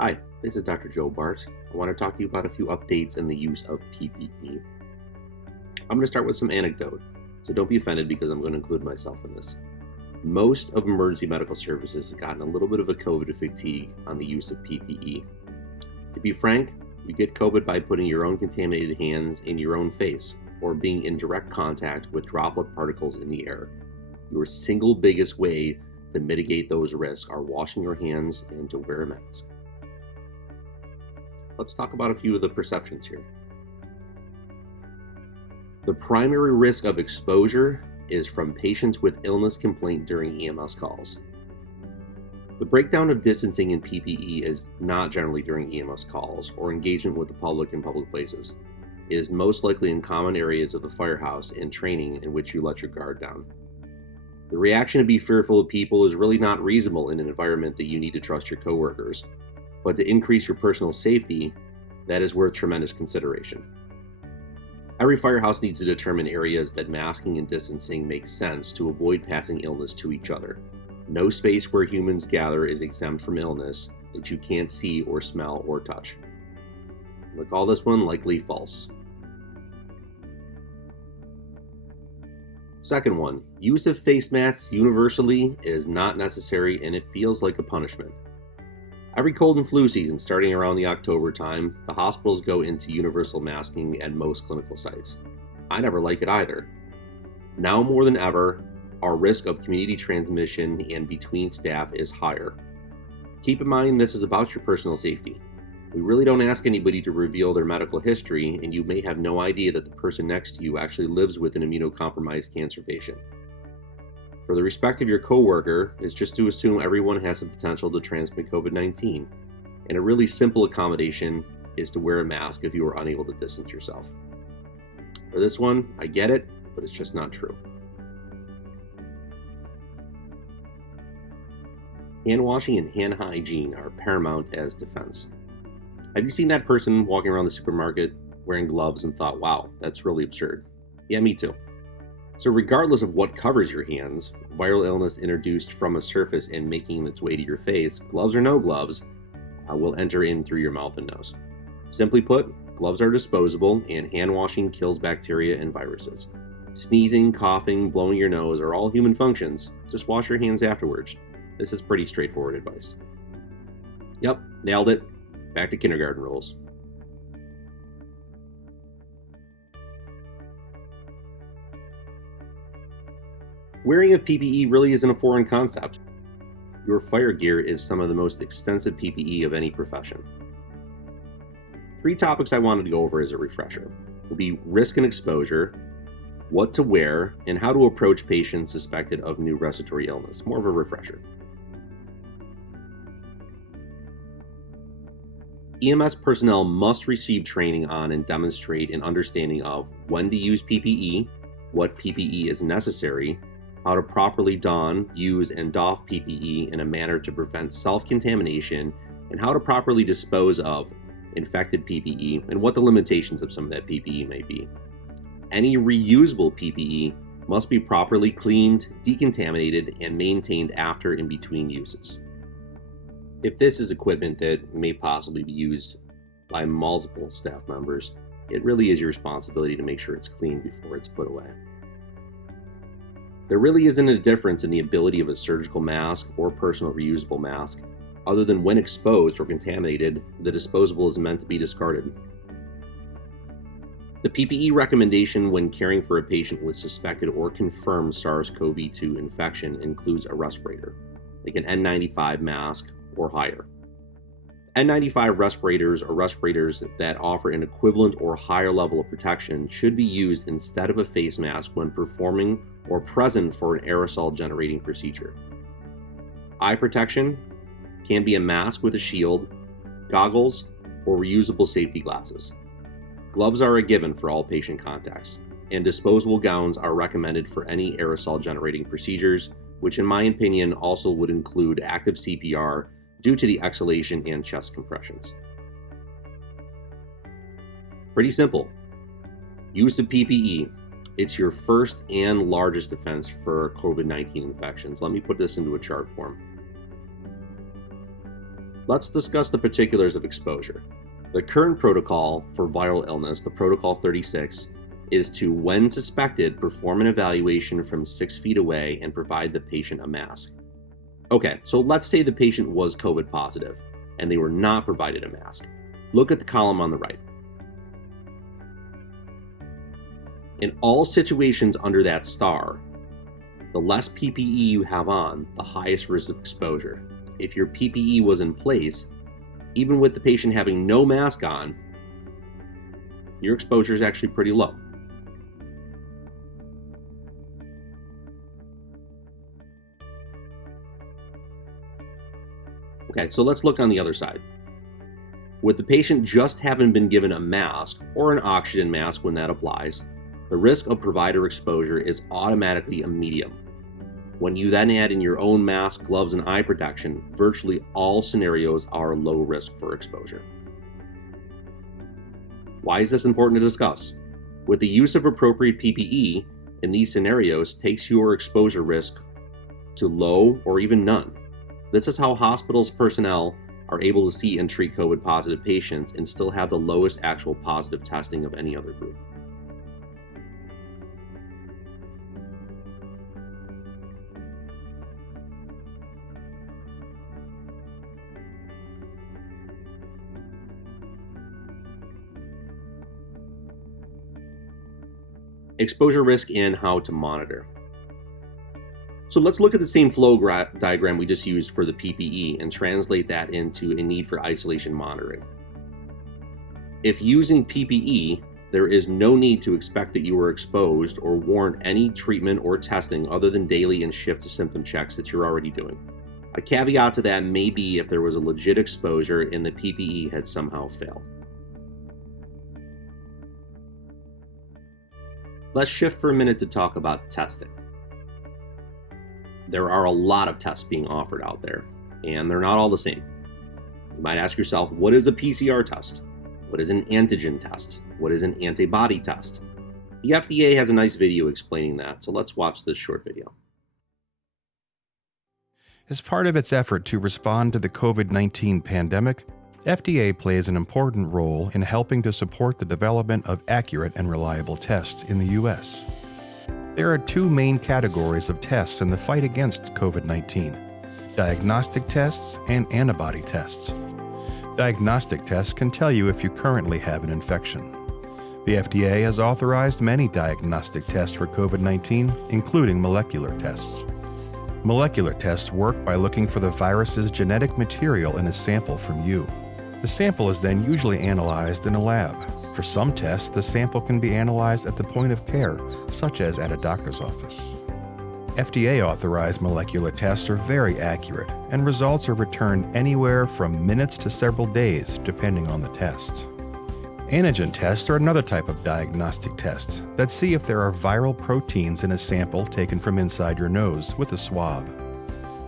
Hi, this is Dr. Joe Bart. I want to talk to you about a few updates in the use of PPE. I'm going to start with some anecdote, so don't be offended because I'm going to include myself in this. Most of emergency medical services have gotten a little bit of a COVID fatigue on the use of PPE. To be frank, you get COVID by putting your own contaminated hands in your own face or being in direct contact with droplet particles in the air. Your single biggest way to mitigate those risks are washing your hands and to wear a mask. Let's talk about a few of the perceptions here. The primary risk of exposure is from patients with illness complaint during EMS calls. The breakdown of distancing in PPE is not generally during EMS calls or engagement with the public in public places. It is most likely in common areas of the firehouse and training in which you let your guard down. The reaction to be fearful of people is really not reasonable in an environment that you need to trust your coworkers. But to increase your personal safety, that is worth tremendous consideration. Every firehouse needs to determine areas that masking and distancing makes sense to avoid passing illness to each other. No space where humans gather is exempt from illness that you can't see or smell or touch. I'm going to call this one likely false. Second one, use of face masks universally is not necessary and it feels like a punishment. Every cold and flu season, starting around the October time, the hospitals go into universal masking at most clinical sites. I never like it either. Now more than ever, our risk of community transmission and between staff is higher. Keep in mind this is about your personal safety. We really don't ask anybody to reveal their medical history, and you may have no idea that the person next to you actually lives with an immunocompromised cancer patient. For the respect of your coworker is just to assume everyone has the potential to transmit COVID-19, and a really simple accommodation is to wear a mask if you are unable to distance yourself. For this one, I get it, but it's just not true. Hand washing and hand hygiene are paramount as defense. Have you seen that person walking around the supermarket wearing gloves and thought, wow, that's really absurd? Yeah, me too. So regardless of what covers your hands, viral illness introduced from a surface and making its way to your face, gloves or no gloves, will enter in through your mouth and nose. Simply put, gloves are disposable and hand washing kills bacteria and viruses. Sneezing, coughing, blowing your nose are all human functions. Just wash your hands afterwards. This is pretty straightforward advice. Yep, nailed it. Back to kindergarten rules. Wearing of PPE really isn't a foreign concept. Your fire gear is some of the most extensive PPE of any profession. 3 topics I wanted to go over as a refresher will be risk and exposure, what to wear, and how to approach patients suspected of new respiratory illness. More of a refresher. EMS personnel must receive training on and demonstrate an understanding of when to use PPE, what PPE is necessary, how to properly don, use, and doff PPE in a manner to prevent self-contamination, and how to properly dispose of infected PPE, and what the limitations of some of that PPE may be. Any reusable PPE must be properly cleaned, decontaminated, and maintained after and between uses. If this is equipment that may possibly be used by multiple staff members, it really is your responsibility to make sure it's clean before it's put away. There really isn't a difference in the ability of a surgical mask or personal reusable mask, other than when exposed or contaminated, the disposable is meant to be discarded. The PPE recommendation when caring for a patient with suspected or confirmed SARS-CoV-2 infection includes a respirator, like an N95 mask or higher. N95 respirators or respirators that offer an equivalent or higher level of protection should be used instead of a face mask when performing or present for an aerosol generating procedure. Eye protection can be a mask with a shield, goggles, or reusable safety glasses. Gloves are a given for all patient contacts, and disposable gowns are recommended for any aerosol generating procedures, which in my opinion also would include active CPR due to the exhalation and chest compressions. Pretty simple. Use of PPE. It's your first and largest defense for COVID-19 infections. Let me put this into a chart form. Let's discuss the particulars of exposure. The current protocol for viral illness, the Protocol 36, is to, when suspected, perform an evaluation from 6 feet away and provide the patient a mask. Okay, so let's say the patient was COVID positive and they were not provided a mask. Look at the column on the right. In all situations under that star, the less PPE you have on, the highest risk of exposure. If your PPE was in place, even with the patient having no mask on, your exposure is actually pretty low. Okay, so let's look on the other side. With the patient just having been given a mask or an oxygen mask when that applies, the risk of provider exposure is automatically a medium. When you then add in your own mask, gloves, and eye protection, virtually all scenarios are low risk for exposure. Why is this important to discuss? With the use of appropriate PPE in these scenarios takes your exposure risk to low or even none. This is how hospitals' personnel are able to see and treat COVID positive patients and still have the lowest actual positive testing of any other group. Exposure risk and how to monitor. So let's look at the same flow diagram we just used for the PPE and translate that into a need for isolation monitoring. If using PPE, there is no need to expect that you were exposed or warrant any treatment or testing other than daily and shift symptom checks that you're already doing. A caveat to that may be if there was a legit exposure and the PPE had somehow failed. Let's shift for a minute to talk about testing. There are a lot of tests being offered out there, and they're not all the same. You might ask yourself, what is a PCR test? What is an antigen test? What is an antibody test? The FDA has a nice video explaining that, so let's watch this short video. As part of its effort to respond to the COVID-19 pandemic, FDA plays an important role in helping to support the development of accurate and reliable tests in the U.S. There are two main categories of tests in the fight against COVID-19: diagnostic tests and antibody tests. Diagnostic tests can tell you if you currently have an infection. The FDA has authorized many diagnostic tests for COVID-19, including molecular tests. Molecular tests work by looking for the virus's genetic material in a sample from you. The sample is then usually analyzed in a lab. For some tests, the sample can be analyzed at the point of care, such as at a doctor's office. FDA-authorized molecular tests are very accurate, and results are returned anywhere from minutes to several days, depending on the test. Antigen tests are another type of diagnostic test that see if there are viral proteins in a sample taken from inside your nose with a swab.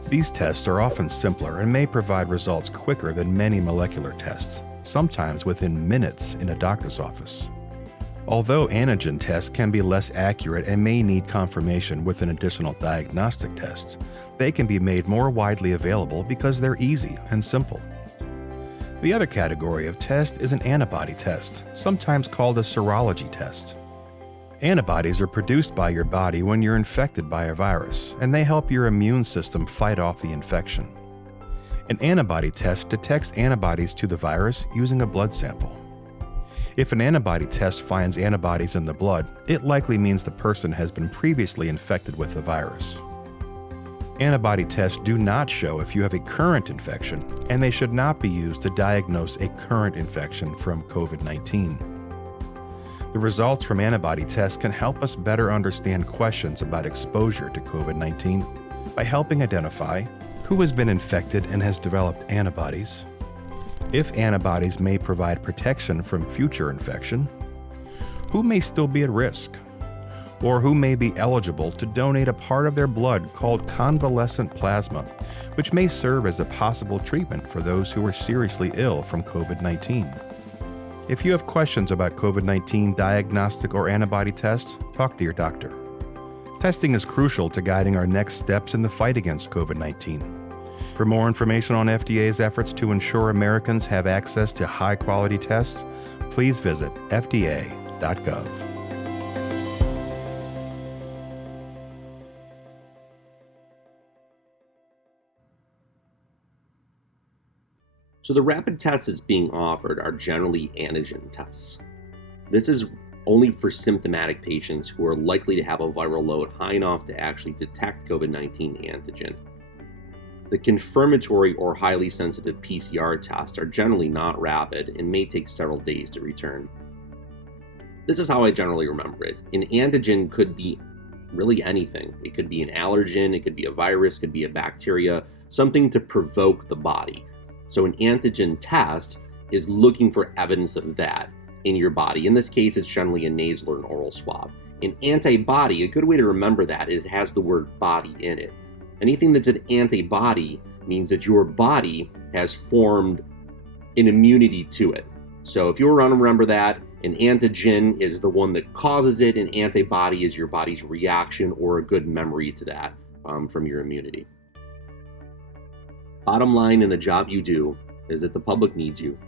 These tests are often simpler and may provide results quicker than many molecular tests, sometimes within minutes in a doctor's office. Although antigen tests can be less accurate and may need confirmation with an additional diagnostic test, they can be made more widely available because they're easy and simple. The other category of test is an antibody test, sometimes called a serology test. Antibodies are produced by your body when you're infected by a virus, and they help your immune system fight off the infection. An antibody test detects antibodies to the virus using a blood sample. If an antibody test finds antibodies in the blood, it likely means the person has been previously infected with the virus. Antibody tests do not show if you have a current infection, and they should not be used to diagnose a current infection from COVID-19. The results from antibody tests can help us better understand questions about exposure to COVID-19 by helping identify who has been infected and has developed antibodies, if antibodies may provide protection from future infection, who may still be at risk, or who may be eligible to donate a part of their blood called convalescent plasma, which may serve as a possible treatment for those who are seriously ill from COVID-19. If you have questions about COVID-19 diagnostic or antibody tests, talk to your doctor. Testing is crucial to guiding our next steps in the fight against COVID-19. For more information on FDA's efforts to ensure Americans have access to high-quality tests, please visit fda.gov. So the rapid tests that's being offered are generally antigen tests. This is only for symptomatic patients who are likely to have a viral load high enough to actually detect COVID-19 antigen. The confirmatory or highly sensitive PCR tests are generally not rapid and may take several days to return. This is how I generally remember it. An antigen could be really anything. It could be an allergen, it could be a virus, it could be a bacteria, something to provoke the body. So an antigen test is looking for evidence of that in your body. In this case, it's generally a nasal or an oral swab. An antibody, a good way to remember that is it has the word body in it. Anything that's an antibody means that your body has formed an immunity to it. So if you want to remember that, an antigen is the one that causes it, an antibody is your body's reaction or a good memory to that from your immunity. Bottom line in the job you do is that the public needs you.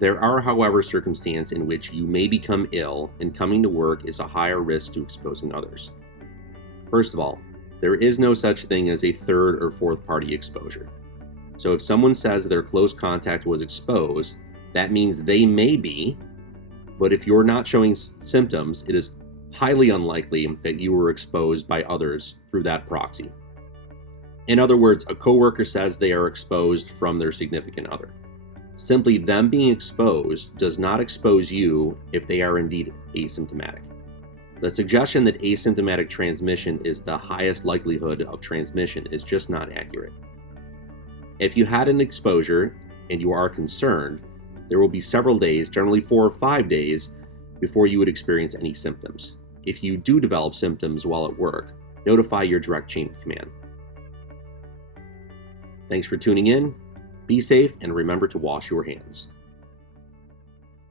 There are, however, circumstances in which you may become ill and coming to work is a higher risk to exposing others. First of all, there is no such thing as a third or fourth party exposure. So if someone says their close contact was exposed, that means they may be, but if you're not showing symptoms, it is highly unlikely that you were exposed by others through that proxy. In other words, a coworker says they are exposed from their significant other. Simply them being exposed does not expose you if they are indeed asymptomatic. The suggestion that asymptomatic transmission is the highest likelihood of transmission is just not accurate. If you had an exposure and you are concerned, there will be several days, generally 4 or 5 days, before you would experience any symptoms. If you do develop symptoms while at work, notify your direct chain of command. Thanks for tuning in. Be safe and remember to wash your hands.